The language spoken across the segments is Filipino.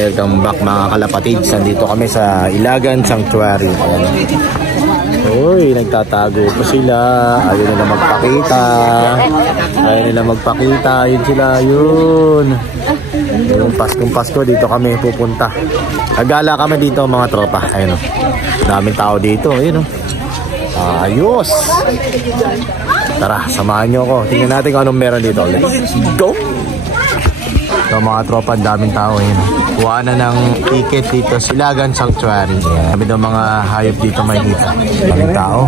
Welcome back mga kalapatids. Nandito kami sa Ilagan Sanctuary. Ayan. Uy, nagtatago pa sila. Ayaw nila magpakita. Yun sila, yun. Yung Paskong-Pasko, dito kami pupunta. Nagala kami dito mga tropa. Ayun o. Daming tao dito. Ayun o. Ayos. Tara, samahan nyo ako. Tingnan natin kung anong meron dito. Let's go! So mga tropa, daming tao. Kuha na ng ticket dito sa Ilagan Sanctuary. Kami daw mga hayop dito may kita. Daming tao.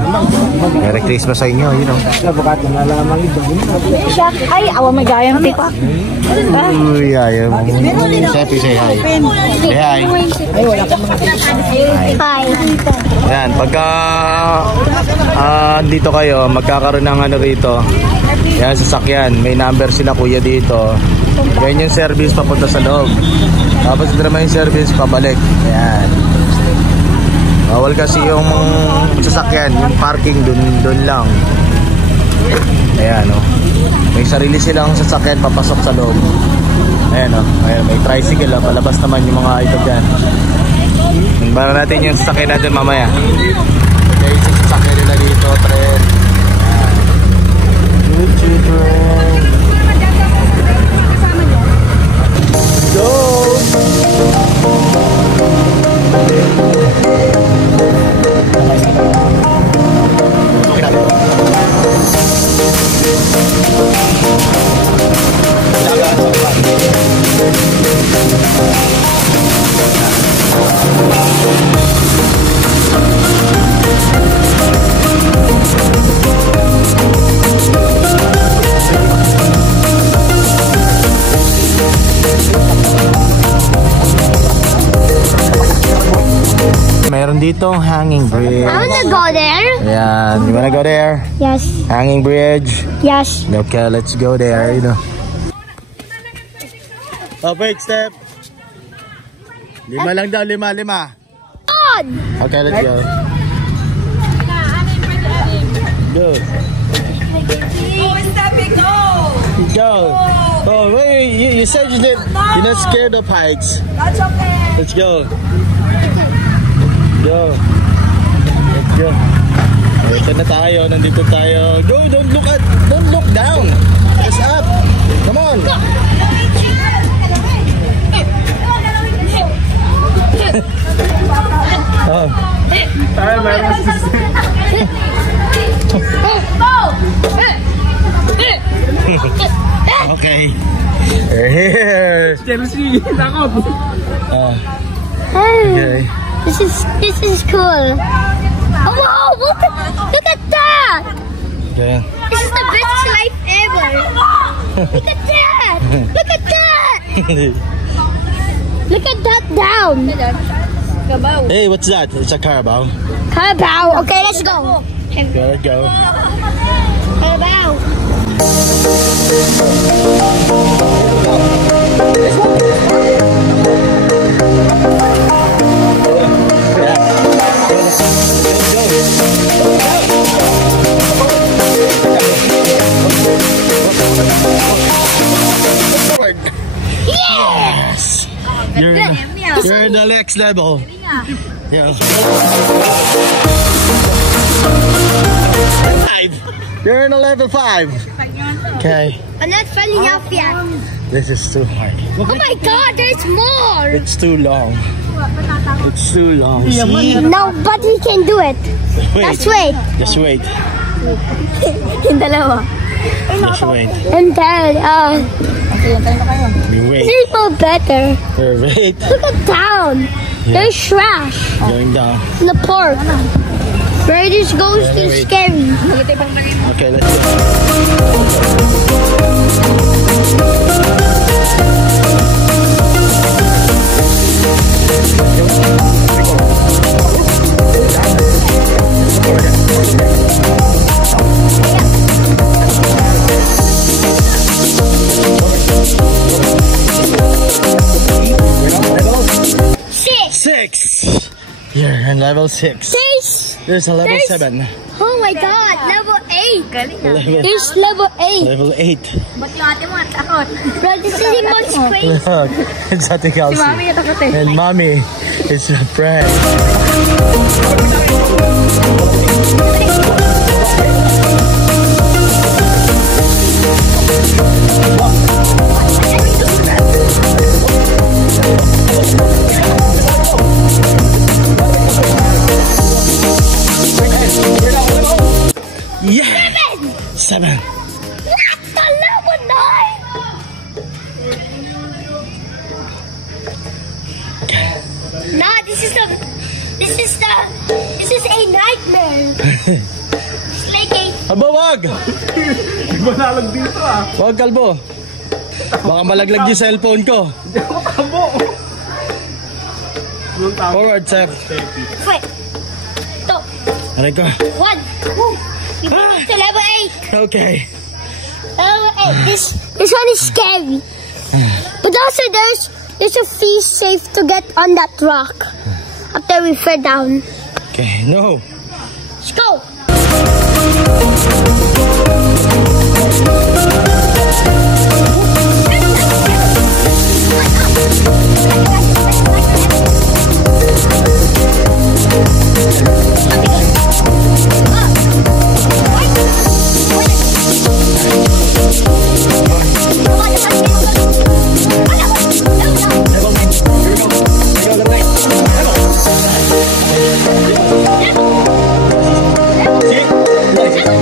Merry Christmas sa inyo, you know. Ay, awa may gayang tiko. Uy, ayaw mo. Sepi, say hi. Say hi. Hi. Yan, pagka dito kayo, magkakaroon ng ano rito. Yan, sasakyan. May number sila kuya dito. Yan yung service papunta sa loob. Tapos ito naman yung service pabalik. Yan. Bawal kasi yung sasakyan, yung parking dun lang. Ayan o. May sarili silang sasakyan papasok sa loob. Ayan o. Ayan, may tricycle o. Palabas naman yung mga ito dyan. Bara natin yung sasakyan natin mamaya. Okay, yung sasakyan nila dito, tren. Good children. Go! Meron dito hanging bridge. I wanna go there. Yeah, you wanna go there? Yes. Hanging bridge. Yes. Okay, let's go there. You know. Oh, wait, step. Lima lang daw, lima. God. Okay, let's go. Go. Oh, Steppy, go! Go. Oh, wait, you said you're not scared of heights. That's okay. Let's go. Go. Let's go. Ito na tayo, nandito tayo. Go, don't look down. It's up. Come on. Oh. Okay. We're here. Okay. This is cool. Oh, wow, look at that. Okay. This is the best life ever. Look at that. Look at that. Look at that down. Hey, what's that? It's a Carabao. Carabao. Okay, let's go. Go, go. Carabao. Yes! You're in the next level. Yeah. You're in a level 5. Okay. I'm not falling off yet. This is too hard. Oh my God, there's more. It's too long. It's too long. See? No, but we can do it. Wait. Let's wait. Just wait. Yung dalawa. Just wait. And then, You wait. this is better. Wait. Look at down. Yeah. There's trash Going down. in the park. Where this goes to wait. scary. Okay, let's go. Six. You're in level 6. Six. There's a level 7. Oh my God, level 8. 8. Here's level 8. Level 8. Ba't yung ate mo takot? Bro, this is the most crazy. Look, it's Ate Kelsey. Si Mami yung takot eh. And Mommy is a friend. Yeah! 7. Not the level 9. No, this is a nightmare. It's like a Aba, wag! Malalag dito ah. Wag, kalbo. Baka malaglag yung cellphone ko. Forward, sir. wait. Two, Aray ko. 1. We move to level 8. Okay. Level 8. This one is scary. But also there's a fish safe to get on that rock after we fell down. Okay, no. Let's go.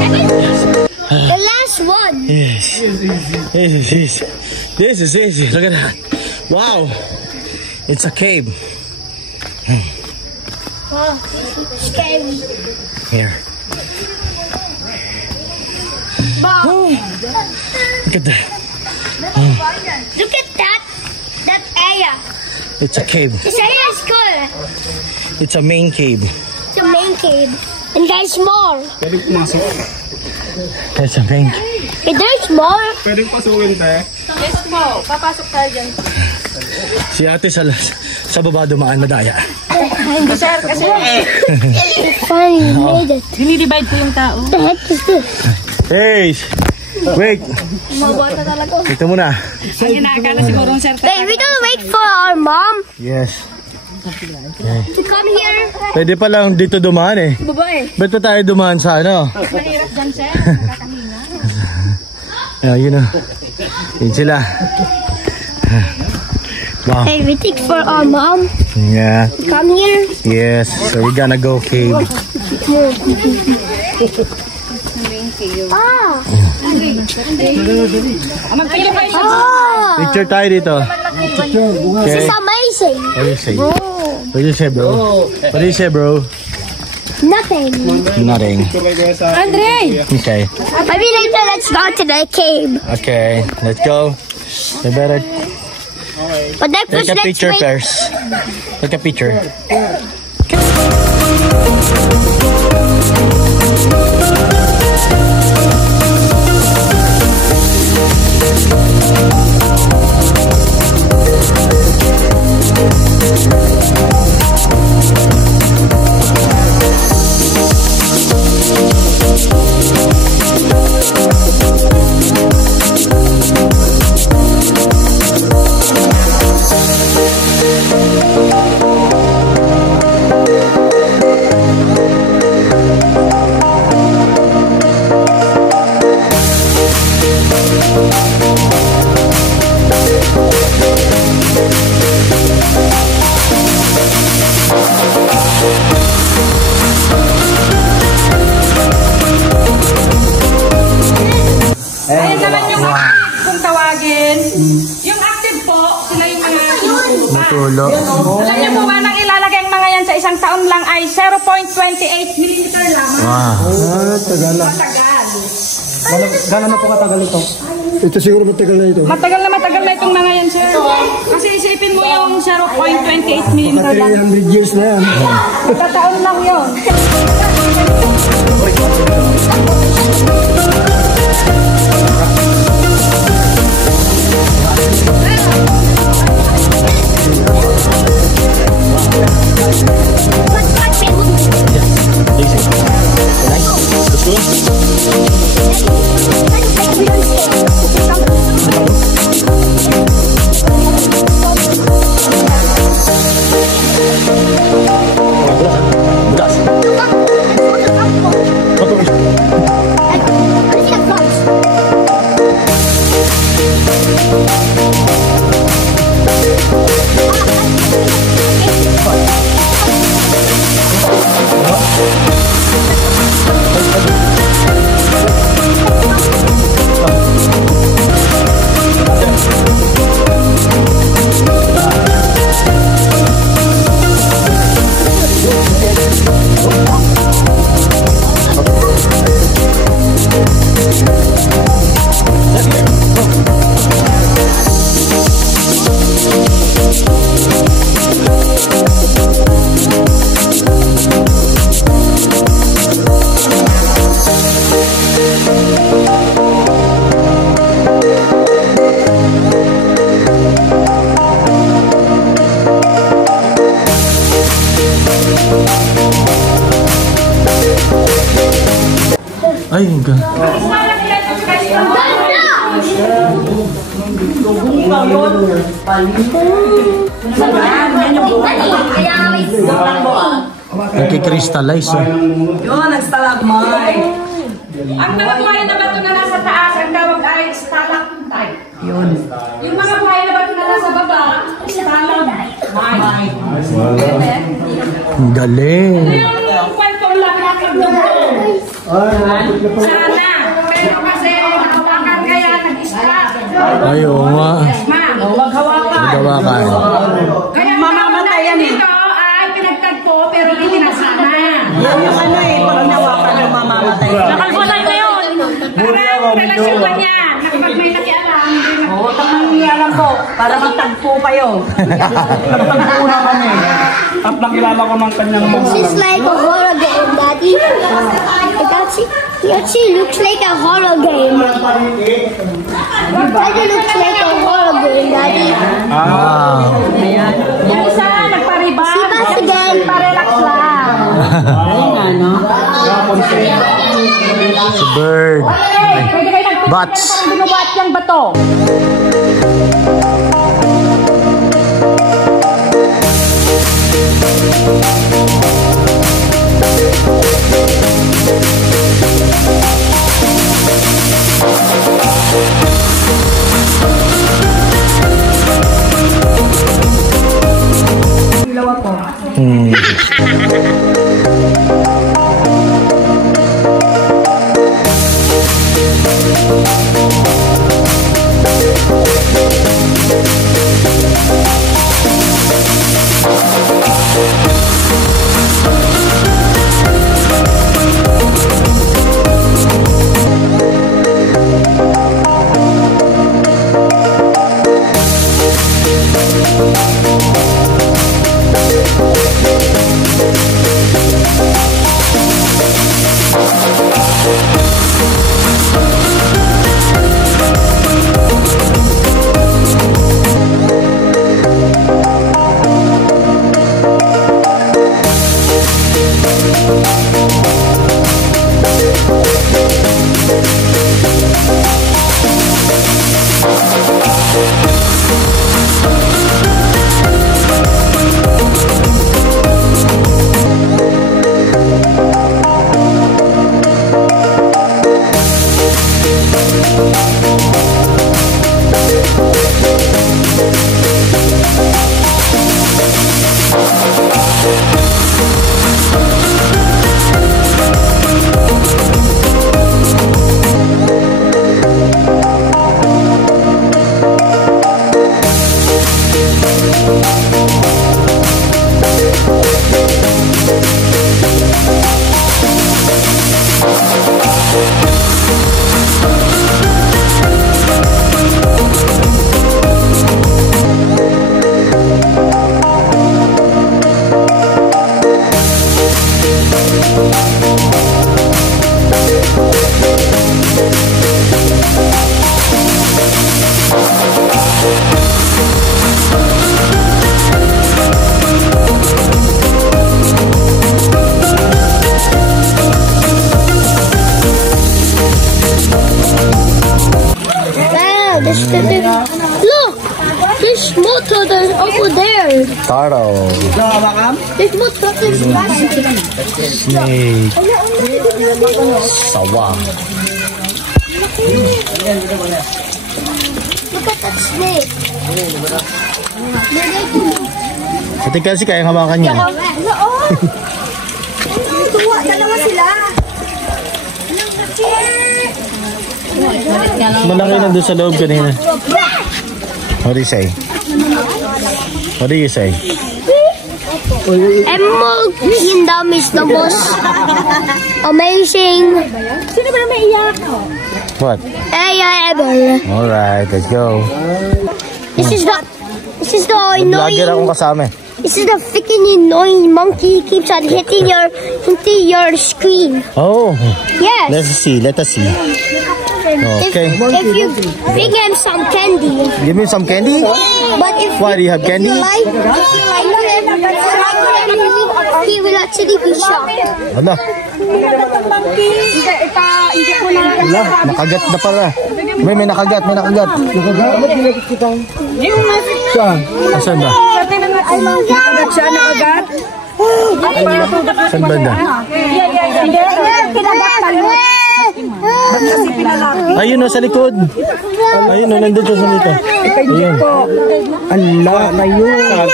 The last one. Yes. This is easy. This is easy. Look at that. Wow. It's a cave. Wow, scary. Here. Wow. Look at that. Look at that area. It's a cave. This area is cool. It's a main cave. It's the main cave. And there's more. Pwede pumasok. It's a main cave. Hey, there's more. Pwede pasukin tayo. Yes po, papasok tayo dyan. Si ate sa baba dumaan madaya. Hindi sir, kasi Finally made it. dinidivide ko yung tao. What the heck is this? Hey! Wait! Mabota talaga. Ito muna. Ang ginakala siguro sir. Wait, we gonna wait for our mom Yes. to come here. Pwede pa lang dito dumaan eh. Babae. Ba't pa tayo dumaan sa ano? Mahirap dyan sir. Nakakahinga. Yeah, you know. Yun sila. Wow. Hey, we waiting for our mom Yeah. to come here. Yes. So we're gonna go cave. Ah! Magpili pa yung Ah! Picture tayo dito. This Okay. is amazing. What do you say? What do you say, bro? What do you say, bro? Nothing. Nothing. Andre! Okay. Maybe later let's go to the cave. Okay. Let's go. We better But then take first a let's picture wait. first. Take a picture. Ayan naman yung active kung tawagin. Yung active po, sila yung mga Natulo. Alam niyo po ba nang ilalagay ang mga yan sa isang taon lang ay 0.28 mm lang. Wow. Matagal. Gano'n na po katagal ito? Ito siguro matagal na ito. Matagal na itong mga yan, sir. Kasi isipin mo yung 0.28 mm lang. 300 years na yan. Tataon lang yun. Easy. Nice. Let's go. Ay, nagkikrystallize. Yun, nag-stalagmite. Ang mga buhay na bato na nasa taas, ang tawag ay stalactite. Yun. Yung mga buhay na bato na nasa baba, stalagmite. Ang galing. Ito yung kwentong lakad ng sana. Pero kasi nakawakan kaya nag-stop. Ay, oo nga. Maghawakan. Kaya Mamamatay yan eh. dito ay pinagtagpo pero hindi nasama. Yan yung ano eh, pag nawakan yung mamamatay. Nakalbulan na yun. Parang relasyon ba niya? Na kapag may nakialam, Oo, tamang alam ko, para magtagpo kayo. Nagtagpo na kami. At nakilala ko ng kanyang mga... This is like a horror game, Daddy. It actually looks like a horror game. Daddy looks like a horror game, Daddy. Wow. yung isa nagparibang. See us again. Parelax lang. It's a bird. Pwede kayo nagpipigil Bats. parang binubuhat yung bato. Look! There's more turtles over there. Turtle. There's more turtles. Snake. Sawa. Look at that snake. Ito kasi kaya hawakan niya. Dalawa sila. Malaki na doon sa loob kanina. What do you say? What do you say? Emerald Kingdom is the most amazing What? area ever. Alright, let's go. This is the Vlogger annoying. akong kasama. This is the freaking annoying monkey keeps on hitting your screen. Oh, Yes. let us see. Okay. If you bring him some candy. Give me some candy. But if Why do you have candy? if you like him, he will actually be shocked. Ano? Wala, nakagat na para. May nakagat. Saan? Saan ba? Saan banda? Ayun o, sa likod. Ayun o, nandun siya sa likod. Ayun. Ala, ayun.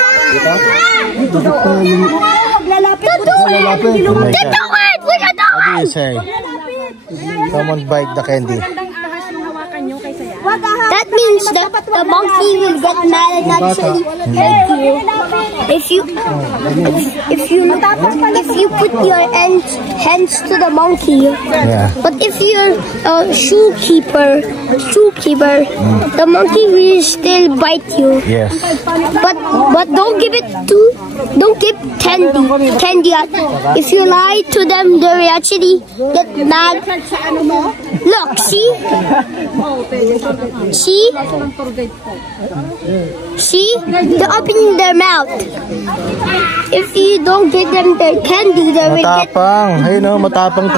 What do you say? Someone bite the candy. That means that the monkey will get mad and actually hurt you. If you put your hands to the monkey. Yeah. But if you're a shoekeeper, the monkey will still bite you. Yes. But don't give candy out. If you lie to them, they actually get mad. Look, see, they're opening their mouth. If you don't give them their candy, they will get. Matapang. Ayun o, matapang.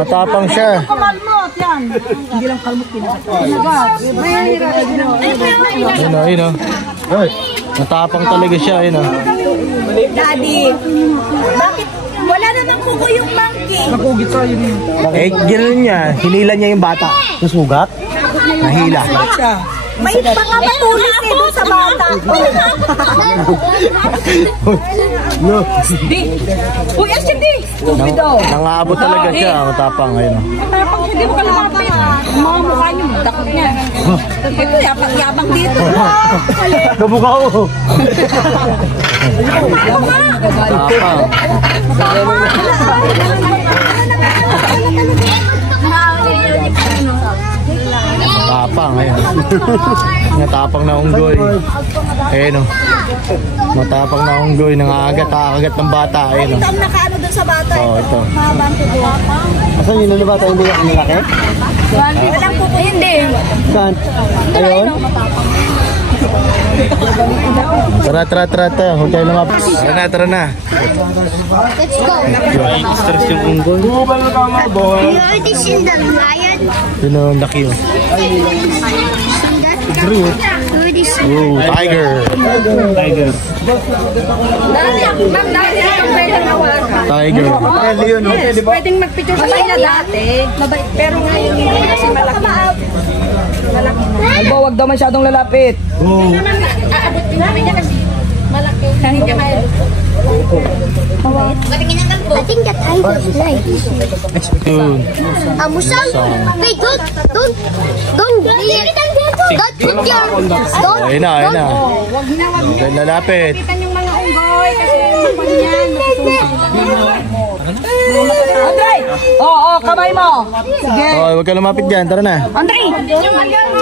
Matapang siya. Ayun o. Matapang talaga siya. Ayun o. Daddy, bakit wala namang kuko yung monkey? Eh, gano'n niya. Hinila niya yung bata. Nasugat? Nahila. May mga matulis eh doon sa bata. No. Uy, asin di! Nangaabot talaga siya. Matapang. Ayun o. Matapang siya, di mo ka lumapit. Ang mga mukha niyo, dakot niya. Ito, yabang dito. Kamukha ko. Matapang. Matapang, ayun. Matapang na unggoy. Ayun o. Matapang na unggoy. Nangagat ng bata. Ayun o. Ito ang nakaano doon sa bata. Oo, ito. Mahabang kuko. Asan yun na bata? Hindi yung nilaki? Walang kuko hindi. Saan? Ayun? Tara. Huwag tayo lumapit. Tara na. Let's go. Stress yung unggoy. You already seen the lion? Yun o, laki o. Oh, tiger. Dati itong pwede hawakan. Tiger. Yes, pwedeng magpicture sa kanila dati. Mabait. Pero ngayon hindi kasi malaki. Albo, wag daw masyadong lalapit. Hindi naman aabot din namin yan kasi malaki. Kahit ka kayo. I think the tiger is right. Yun. Musang. Wait, don't put your. Ayun na. Wag na. Huwag lalapit. Kita yung mga unggoy kasi yan. Andre! Oo, kamay mo. Sige. Oh, huwag ka lumapit dyan. Tara na. Andre! Yung alyan mo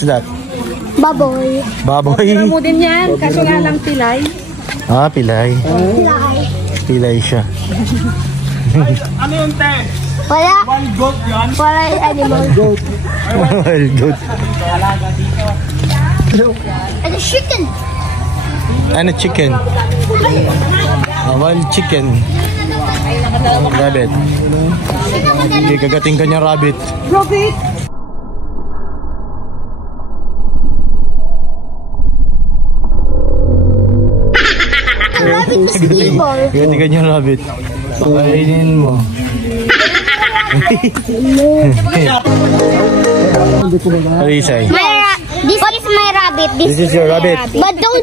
What's that? Baboy. Baboy. mo din yan. Kaso nga lang pilay. Ah, pilay. Pilay siya. Ano yun, te? Wala. One goat yan? Wala yung animal. Wild goat. And a chicken. Ano chicken? Wild chicken. Rabbit. Okay, kagating ka niya rabbit. Rabbit! Rabbit is evil. Kagating ka niya rabbit. Pakainin mo. Arisay. This is my rabbit. This is your rabbit. But don't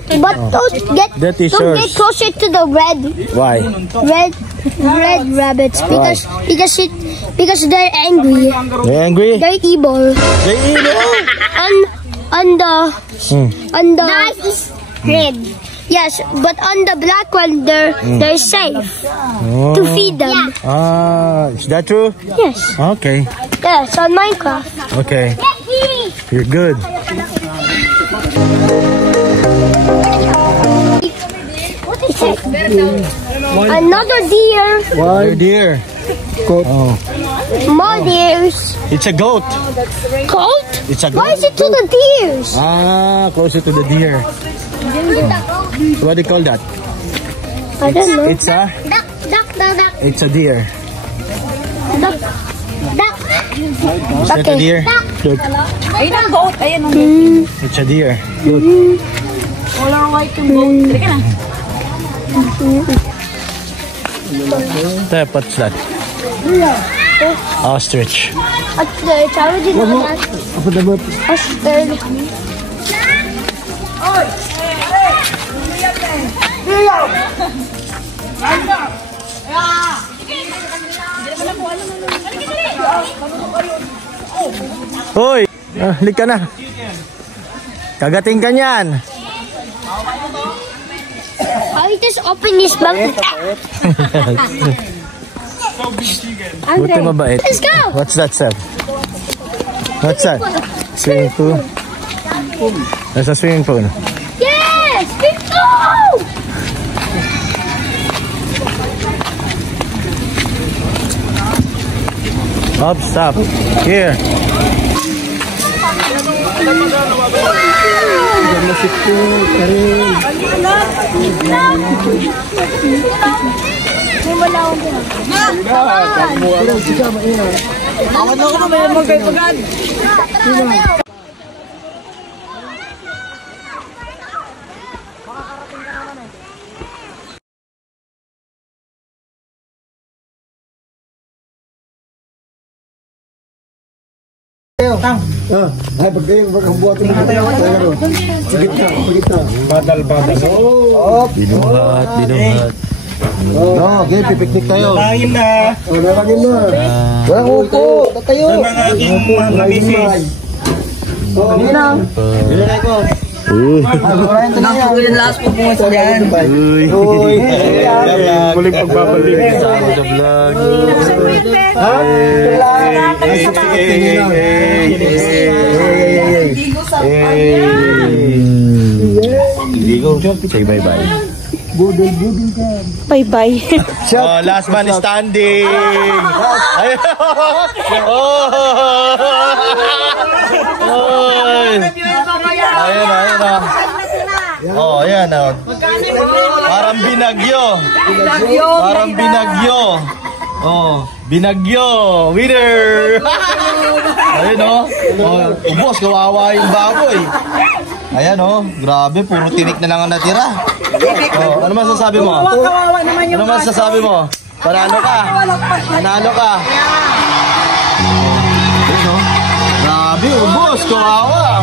get That is don't yours. get closer to the Why? red rabbits because they're angry. They're angry? They're evil. They eat it. On the knife is red. Yes, but on the black one, they're safe to feed them. Is that true? Yes. Okay. Yes, on Minecraft. Okay. You're good. What is it? Another deer. One deer. Oh. More deers. It's a goat. Goat? It's a Why goat. is it to the deers? Closer to the deer. What do you call that? I don't know. It's a Duck. it's a deer. Duck. Is that a deer? Look, Ayun ang goat. Ayun ang it's a deer. Good. walang white yung goat. Halika na. What's that? Ostrich. Ostrich. How would you know that? Ostrich. Hoy! Halika na. Kagating ka niyan. I just open his mouth. Buti mabait. Let's go. What's that, sir? What's that? Swimming pool? There's a swimming pool. Yes! Let's go! Up, stop. Here. Binuhat. Okay, pipiknik tayo. Kain na. Walang upo. Tayo. Sa mga ating mga misis. Yung last po po dyan. Muling pagbabalik. The vlog. Say bye-bye. Bye-bye. Oh, last man standing. Ayun. Oh, ayan. Parang binagyo. Oh, binagyo. Winner. Ayun ubos, kawawa yung baboy. Ayan grabe, puro tinik na lang ang natira. Ano masasabi mo? Kawawa naman yung Ano masasabi mo? Panalo ka. Grabe, ubos, kawawa.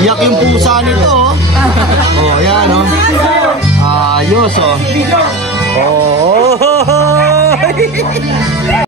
Iyak yung pusa nito. Ayan ayos